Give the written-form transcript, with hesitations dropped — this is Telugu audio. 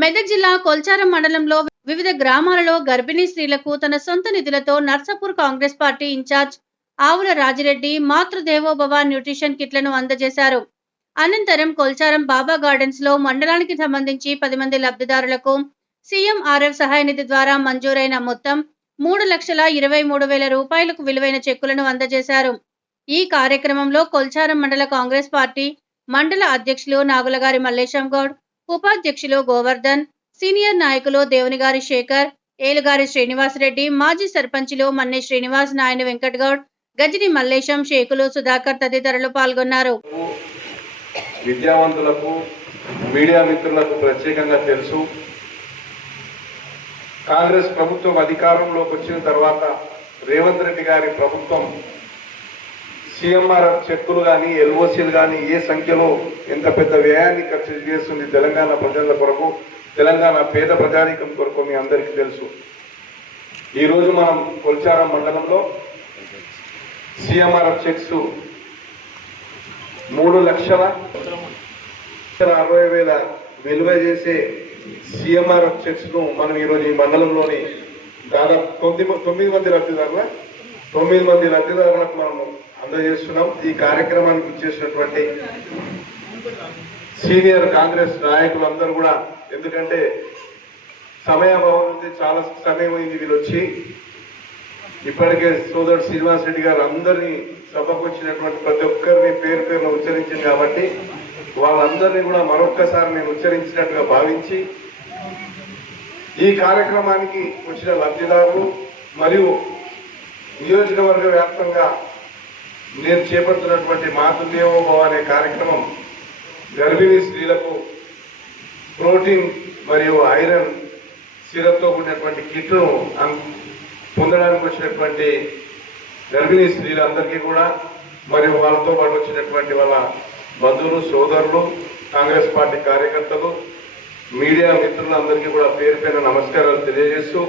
మెదక్ జిల్లా కొల్చారం మండలంలో వివిధ గ్రామాలలో గర్భిణీ స్త్రీలకు తన సొంత నిధులతో నర్సాపూర్ కాంగ్రెస్ పార్టీ ఇన్ఛార్జ్ ఆవుల రాజిరెడ్డి మాతృదేవోభవ న్యూట్రిషన్ కిట్లను అందజేశారు. అనంతరం కొల్చారం బాబా గార్డెన్స్ లో మండలానికి సంబంధించి 10 మంది లబ్ధిదారులకు సీఎంఆర్ఎఫ్ సహాయ నిధి ద్వారా మంజూరైన మొత్తం 3,23,000 రూపాయలకు విలువైన చెక్కులను అందజేశారు. ఈ కార్యక్రమంలో కొల్చారం మండల కాంగ్రెస్ పార్టీ మండల అధ్యక్షులు నాగులగారి మల్లేశం గౌడ్, ఉపాధ్యక్షులు గోవర్ధన్, సీనియర్ నాయకులు దేవునిగారి శేఖర్, ఏలుగారి శ్రీనివాసరెడ్డి, మాజీ సర్పంచులు మన్నే శ్రీనివాస్, నాయని వెంకట్ గౌడ్, గజని మల్లేశం, షేకులు సుధాకర్ తదితరులు పాల్గొన్నారు. విద్యావంతులకు మీడియా మిత్రులకు ప్రత్యేకంగా తెలుసు, కాంగ్రెస్ ప్రభుత్వం అధికారంలోకి వచ్చిన తర్వాత రేవంత్ రెడ్డి గారి ప్రభుత్వం సీఎంఆర్ఎఫ్ చెక్కులు కానీ ఎల్ఓసీలు కానీ ఏ సంఖ్యలో ఎంత పెద్ద వ్యయాన్ని ఖర్చు చేస్తుంది తెలంగాణ ప్రజల కొరకు, తెలంగాణ పేద ప్రజానీకం కొరకు మీ అందరికీ తెలుసు. ఈరోజు మనం కొల్చారం మండలంలో సీఎంఆర్ఎఫ్ చెక్స్ 3,60,000 విలువ చేసే సీఎంఆర్ఎఫ్ చెక్స్ ను మనం ఈరోజు ఈ మండలంలోని దాదాపు 9 మంది లబ్ధిదారులకు మనము అందజేస్తున్నాం. ఈ కార్యక్రమానికి ఇచ్చేసినటువంటి సీనియర్ కాంగ్రెస్ నాయకులు అందరూ కూడా, ఎందుకంటే సమయాభావం ఉంది, చాలా సమయం అయింది వీళ్ళు వచ్చి, ఇప్పటికే సోదరుడు శ్రీనివాస్ రెడ్డి గారు అందరినీ సభకు వచ్చినటువంటి ప్రతి ఒక్కరిని పేరు పేరును ఉచ్చరించింది కాబట్టి వాళ్ళందరినీ కూడా మరొక్కసారి నేను ఉచ్చరించినట్టుగా భావించి ఈ కార్యక్రమానికి వచ్చిన లబ్ధిదారులు మరియు నియోజకవర్గ వ్యాప్తంగా నేను చేపడుతున్నటువంటి మాతృదేవోభవ అనే కార్యక్రమం గర్భిణీ స్త్రీలకు ప్రోటీన్ మరియు ఐరన్ సిరప్తో కూడినటువంటి కిట్ను పొందడానికి వచ్చినటువంటి గర్భిణీ స్త్రీలందరికీ కూడా మరియు వాళ్ళతో పాటు వచ్చినటువంటి వాళ్ళ బంధువులు, సోదరులు, కాంగ్రెస్ పార్టీ కార్యకర్తలు, మీడియా మిత్రులందరికీ కూడా పేరు పైన నమస్కారాలు తెలియజేస్తూ